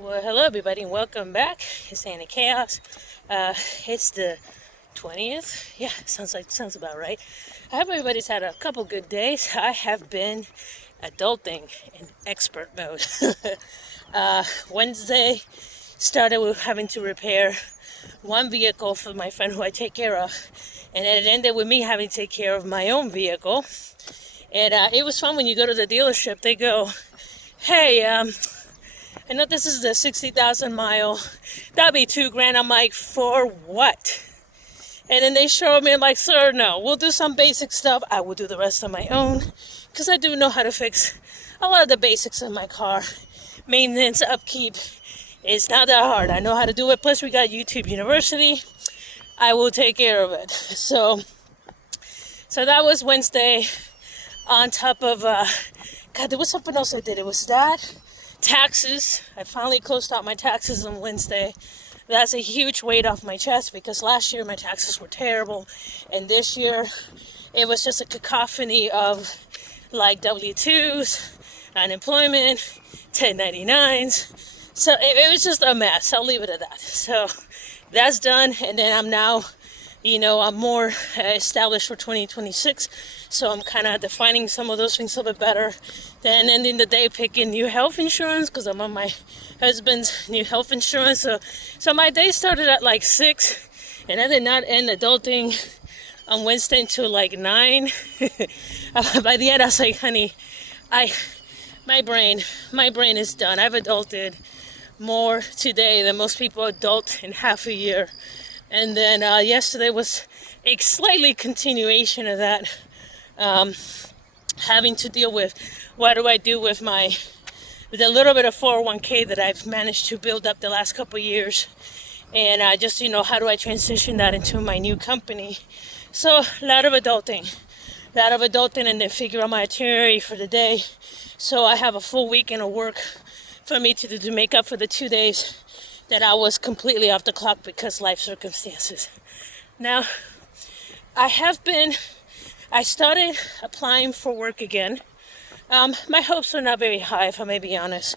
Well, hello everybody, and welcome back. It's Annie Khayos. It's the 20th. Yeah, sounds about right. I hope everybody's had a couple good days. I have been adulting in expert mode. Wednesday started with having to repair one vehicle for my friend who I take care of, and then it ended with me having to take care of my own vehicle. And it was fun when you go to the dealership. They go, "Hey, I know this is the 60,000 mile. That'd be $2,000. I'm like, for what? And then they show me, like, sir, no, we'll do some basic stuff. I will do the rest on my own, because I do know how to fix a lot of the basics in my car. Maintenance, upkeep, it's not that hard. I know how to do it. Plus, we got YouTube University. I will take care of it. So that was Wednesday. On top of, God, there was something else I did. It was that. Taxes. I finally closed out my taxes on Wednesday. That's a huge weight off my chest because last year my taxes were terrible, and this year it was just a cacophony of like W-2s, unemployment, 1099s. So it was just a mess. I'll leave it at that. So that's done, and then I'm now, I'm more established for 2026. So I'm kind of defining some of those things a little bit better. Then ending the day picking new health insurance because I'm on my husband's new health insurance. So my day started at like 6, and I did not end adulting on Wednesday until like 9. By the end, I was like, honey, my brain is done. I've adulted more today than most people adult in half a year. And then yesterday was a slightly continuation of that. Having to deal with what do I do with the little bit of 401k that I've managed to build up the last couple of years, and just how do I transition that into my new company. So a lot of adulting, and then figure out my itinerary for the day, so I have a full weekend of work for me to make up for the 2 days that I was completely off the clock because life circumstances. Now I started applying for work again. My hopes are not very high, if I may be honest.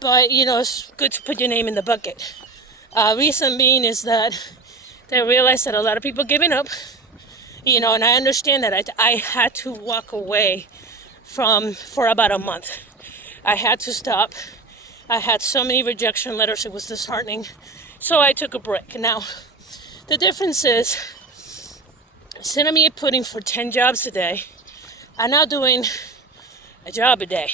But, it's good to put your name in the bucket. Reason being is that they realized that a lot of people giving up, and I understand that I had to walk away for about a month. I had to stop. I had so many rejection letters, it was disheartening. So I took a break. Now, the difference is, instead of me putting for 10 jobs a day, I'm now doing a job a day.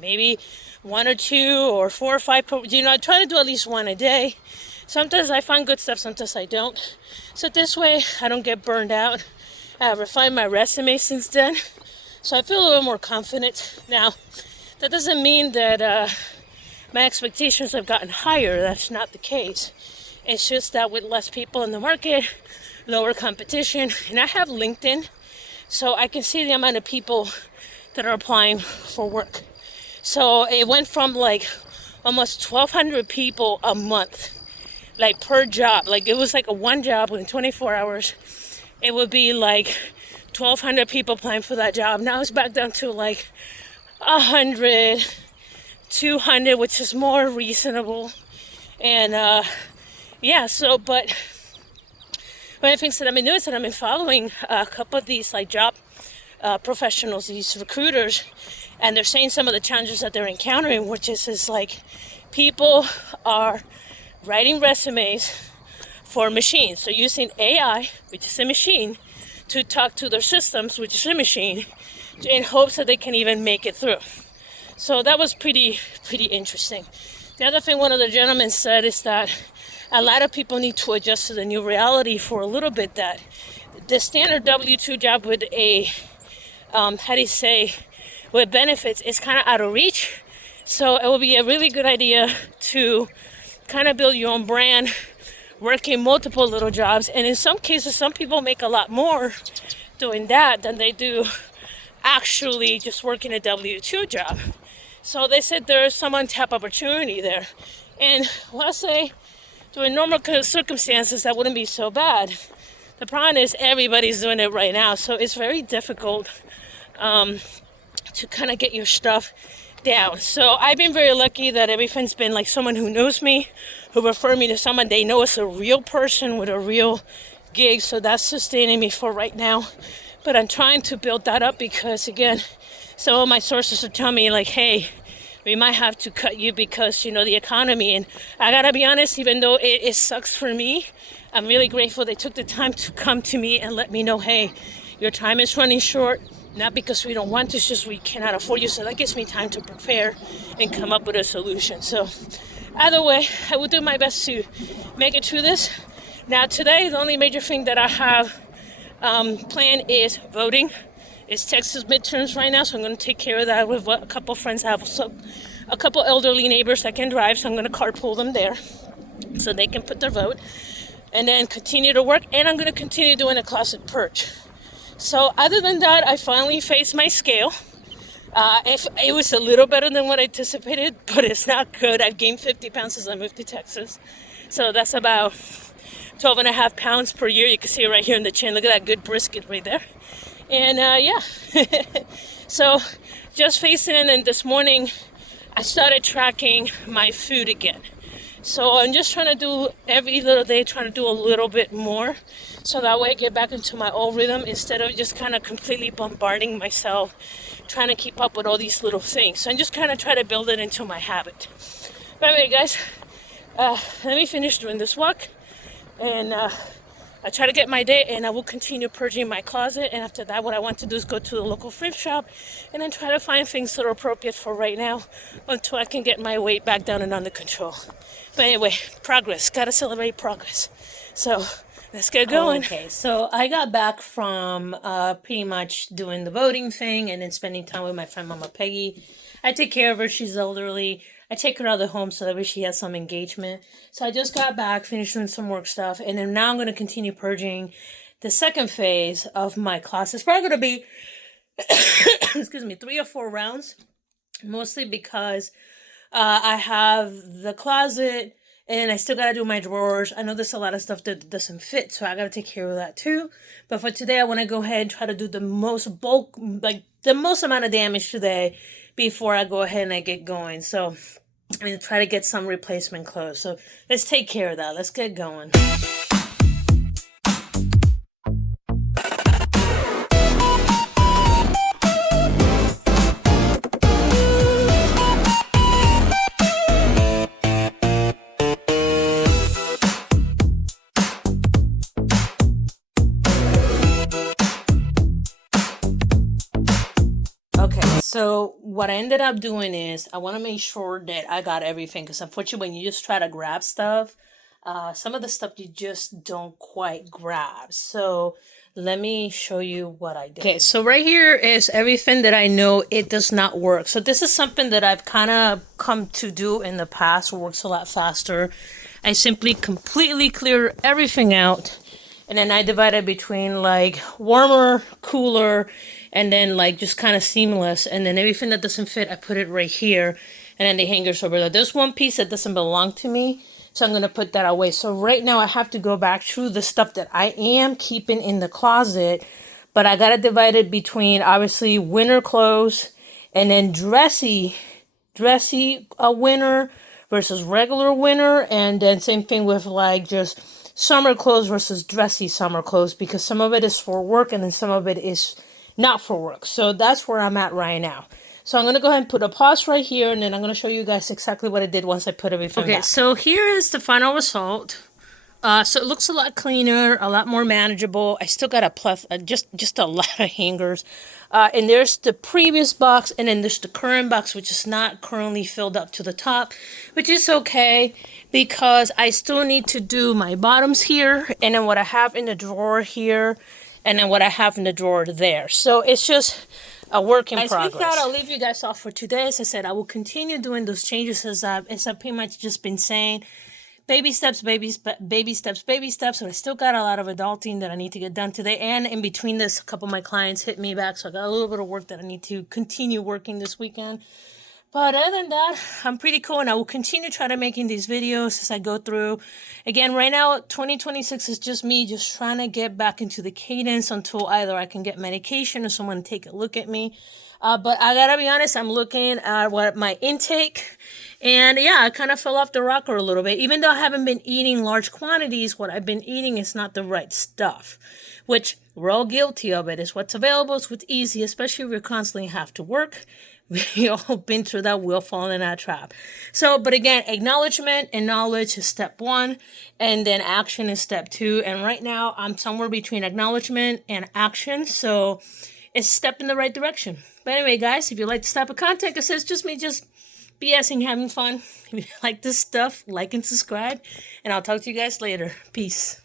Maybe 1 or 2 or 4 or 5. I try to do at least 1 a day. Sometimes I find good stuff, sometimes I don't. So this way, I don't get burned out. I have refined my resume since then. So I feel a little more confident. Now, that doesn't mean that my expectations have gotten higher. That's not the case. It's just that with less people in the market, lower competition, and I have LinkedIn, so I can see the amount of people that are applying for work. So it went from like almost 1,200 people a month, like per job. Like it was like a one job within 24 hours. It would be like 1,200 people applying for that job. Now it's back down to like 100, 200, which is more reasonable. And but one of the things that I've been doing is that I've been following a couple of these like job professionals, these recruiters, and they're saying some of the challenges that they're encountering, which is like people are writing resumes for machines. So using AI, which is a machine, to talk to their systems, which is a machine, in hopes that they can even make it through. So that was pretty interesting. The other thing one of the gentlemen said is that a lot of people need to adjust to the new reality for a little bit, that the standard W-2 job with a, with benefits is kind of out of reach. So it will be a really good idea to kind of build your own brand, working multiple little jobs. And in some cases, some people make a lot more doing that than they do actually just working a W-2 job. So they said there's some untapped opportunity there. And let's say, during normal circumstances, that wouldn't be so bad. The problem is everybody's doing it right now, so it's very difficult to kind of get your stuff down. So I've been very lucky that everything's been like someone who knows me, who referred me to someone they know is a real person with a real gig. So that's sustaining me for right now. But I'm trying to build that up because, again, some of my sources are telling me like, hey, we might have to cut you because, the economy. And I gotta be honest, even though it sucks for me, I'm really grateful they took the time to come to me and let me know, hey, your time is running short. Not because we don't want to, it's just we cannot afford you. So that gives me time to prepare and come up with a solution. So either way, I will do my best to make it through this. Now today, the only major thing that I have planned is voting. It's Texas midterms right now, so I'm going to take care of that with what a couple friends have. So a couple elderly neighbors that can drive, so I'm going to carpool them there so they can put their vote. And then continue to work, and I'm going to continue doing a closet purge. So other than that, I finally faced my scale. If it was a little better than what I anticipated, but it's not good. I've gained 50 pounds since I moved to Texas. So that's about 12 and a half pounds per year. You can see it right here in the chin. Look at that good brisket right there. And yeah, so just facing it. And this morning, I started tracking my food again. So I'm just trying to do every little day, trying to do a little bit more. So that way I get back into my old rhythm instead of just kind of completely bombarding myself, trying to keep up with all these little things. So I'm just kind of trying to build it into my habit. But anyway, guys, let me finish doing this walk. And I try to get my day, and I will continue purging my closet. And after that, what I want to do is go to the local thrift shop and then try to find things that are appropriate for right now until I can get my weight back down and under control. But anyway, progress. Gotta celebrate progress. So let's get going. Okay, so I got back from pretty much doing the voting thing and then spending time with my friend Mama Peggy. I take care of her. She's elderly. I take her out of the home so that way she has some engagement. So I just got back, finished doing some work stuff, and then now I'm going to continue purging the second phase of my class. It's probably going to be, excuse me, 3 or 4 rounds, mostly because I have the closet and I still got to do my drawers. I know there's a lot of stuff that doesn't fit, so I got to take care of that too. But for today, I want to go ahead and try to do the most bulk, like the most amount of damage today before I go ahead and I get going. So I'm going to try to get some replacement clothes. So let's take care of that. Let's get going. So what I ended up doing is I want to make sure that I got everything, because unfortunately when you just try to grab stuff, some of the stuff you just don't quite grab. So let me show you what I did. Okay, so right here is everything that I know it does not work. So this is something that I've kind of come to do in the past. It works a lot faster. I simply completely clear everything out, and then I divide it between like warmer, cooler, and then like just kind of seamless. And then everything that doesn't fit, I put it right here. And then the hangers over there. There's one piece that doesn't belong to me, so I'm going to put that away. So right now I have to go back through the stuff that I am keeping in the closet. But I got to divide it between obviously winter clothes and then dressy winter versus regular winter. And then same thing with like just summer clothes versus dressy summer clothes, because some of it is for work and then some of it is not for work. So that's where I'm at right now. So I'm going to go ahead and put a pause right here, and then I'm going to show you guys exactly what I did once I put everything back. Okay, so here is the final result. So it looks a lot cleaner, a lot more manageable. I still got just a lot of hangers. And there's the previous box, and then there's the current box, which is not currently filled up to the top, which is okay because I still need to do my bottoms here, and then what I have in the drawer here, and then what I have in the drawer there. So it's just a work in progress. With that, I'll leave you guys off for today. As I said, I will continue doing those changes as I've pretty much just been saying. Baby steps, baby steps, baby steps. So I still got a lot of adulting that I need to get done today. And in between this, a couple of my clients hit me back. So I got a little bit of work that I need to continue working this weekend. But other than that, I'm pretty cool, and I will continue try to making these videos as I go through. Again, right now, 2026 is just me just trying to get back into the cadence until either I can get medication or someone take a look at me. But I gotta be honest, I'm looking at what my intake, and yeah, I kind of fell off the rocker a little bit. Even though I haven't been eating large quantities, what I've been eating is not the right stuff, which we're all guilty of it. It's what's available, it's what's easy, especially if we constantly have to work. We all been through that. We all fallen in that trap. So, but again, acknowledgement and knowledge is step one, and then action is step two. And right now, I'm somewhere between acknowledgement and action. So, it's a step in the right direction. But anyway, guys, if you like this type of content, because it's just me just BSing, having fun. If you like this stuff, like and subscribe. And I'll talk to you guys later. Peace.